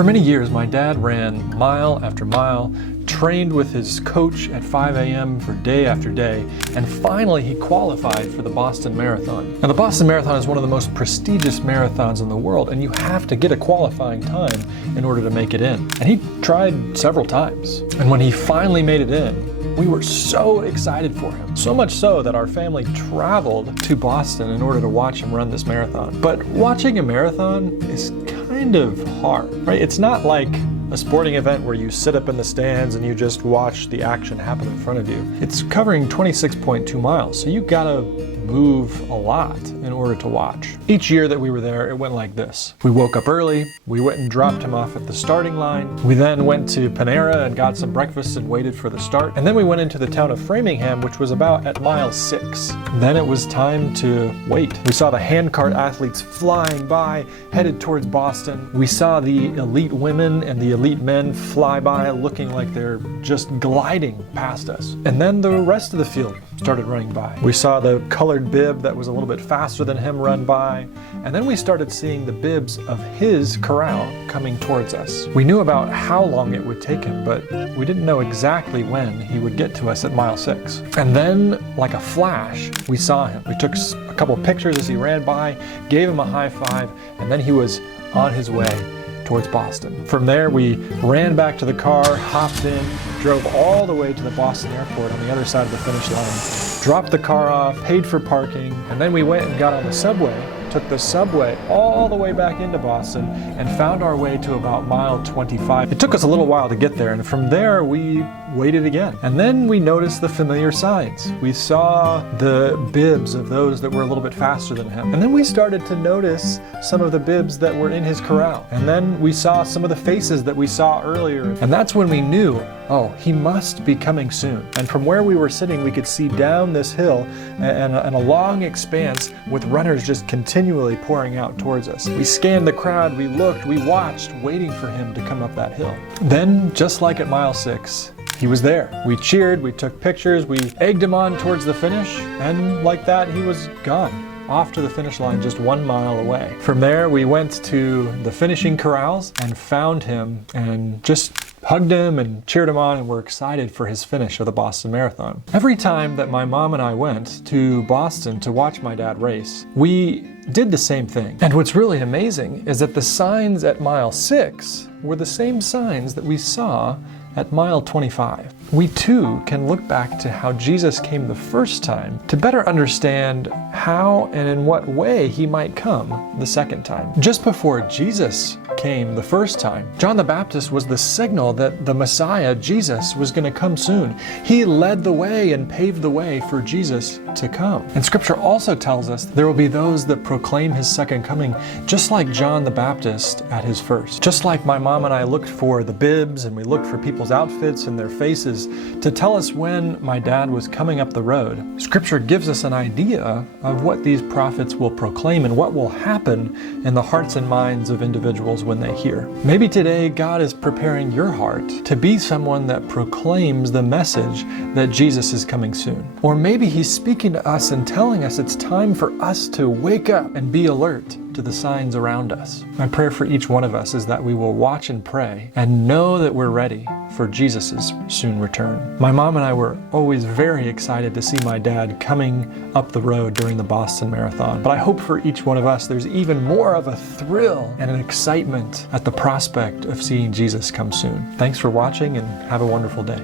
For many years, my dad ran mile after mile, trained with his coach at 5 a.m. for day after day, and finally he qualified for the Boston Marathon. Now, the Boston Marathon is one of the most prestigious marathons in the world, and you have to get a qualifying time in order to make it in. And he tried several times. And when he finally made it in, we were so excited for him. So much so that our family traveled to Boston in order to watch him run this marathon. But watching a marathon is kind of hard, right? It's not like a sporting event where you sit up in the stands and you just watch the action happen in front of you. It's covering 26.2 miles, so you gotta move a lot in order to watch. Each year that we were there, it went like this. We woke up early, we went and dropped him off at the starting line. We then went to Panera and got some breakfast and waited for the start. And then we went into the town of Framingham, which was about at mile 6. Then it was time to wait. We saw the handcart athletes flying by, headed towards Boston. We saw the elite women and the elite men fly by looking like they're just gliding past us. And then the rest of the field started running by. We saw the colored bib that was a little bit faster than him run by, and then we started seeing the bibs of his corral coming towards us. We knew about how long it would take him, but we didn't know exactly when he would get to us at mile 6. And then, like a flash, we saw him. We took a couple of pictures as he ran by, gave him a high five, and then he was on his way towards Boston. From there, we ran back to the car, hopped in, drove all the way to the Boston airport on the other side of the finish line, dropped the car off, paid for parking, and then we went and got on the subway, took the subway all the way back into Boston, and found our way to about mile 25. It took us a little while to get there, and from there we waited again. And then we noticed the familiar signs. We saw the bibs of those that were a little bit faster than him. And then we started to notice some of the bibs that were in his corral. And then we saw some of the faces that we saw earlier. And that's when we knew, oh, he must be coming soon. And from where we were sitting, we could see down this hill and a long expanse with runners just continually pouring out towards us. We scanned the crowd, we looked, we watched, waiting for him to come up that hill. Then, just like at mile 6, he was there. We cheered, we took pictures, we egged him on towards the finish, and like that, he was gone. Off to the finish line just 1 mile away. From there, we went to the finishing corrals and found him and just hugged him and cheered him on, and were excited for his finish of the Boston Marathon. Every time that my mom and I went to Boston to watch my dad race, we did the same thing. And what's really amazing is that the signs at mile 6 were the same signs that we saw at mile 25. We too can look back to how Jesus came the first time to better understand how and in what way he might come the second time. Just before Jesus came the first time, John the Baptist was the signal that the Messiah, Jesus, was going to come soon. He led the way and paved the way for Jesus to come. And Scripture also tells us there will be those that proclaim his second coming, just like John the Baptist at his first. Just like my mom and I looked for the bibs and we looked for people's outfits and their faces to tell us when my dad was coming up the road, Scripture gives us an idea of what these prophets will proclaim and what will happen in the hearts and minds of individuals when they hear. Maybe today God is preparing your heart to be someone that proclaims the message that Jesus is coming soon. Or maybe he's speaking to us and telling us it's time for us to wake up and be alert to the signs around us. My prayer for each one of us is that we will watch and pray and know that we're ready for Jesus' soon return. My mom and I were always very excited to see my dad coming up the road during the Boston Marathon. But I hope for each one of us there's even more of a thrill and an excitement at the prospect of seeing Jesus come soon. Thanks for watching and have a wonderful day.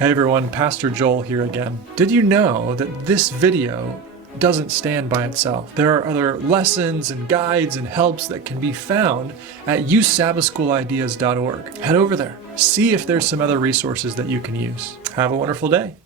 Hey everyone, Pastor Joel here again. Did you know that this video doesn't stand by itself? There are other lessons and guides and helps that can be found at usabbathschoolideas.org. Head over there. See if there's some other resources that you can use. Have a wonderful day.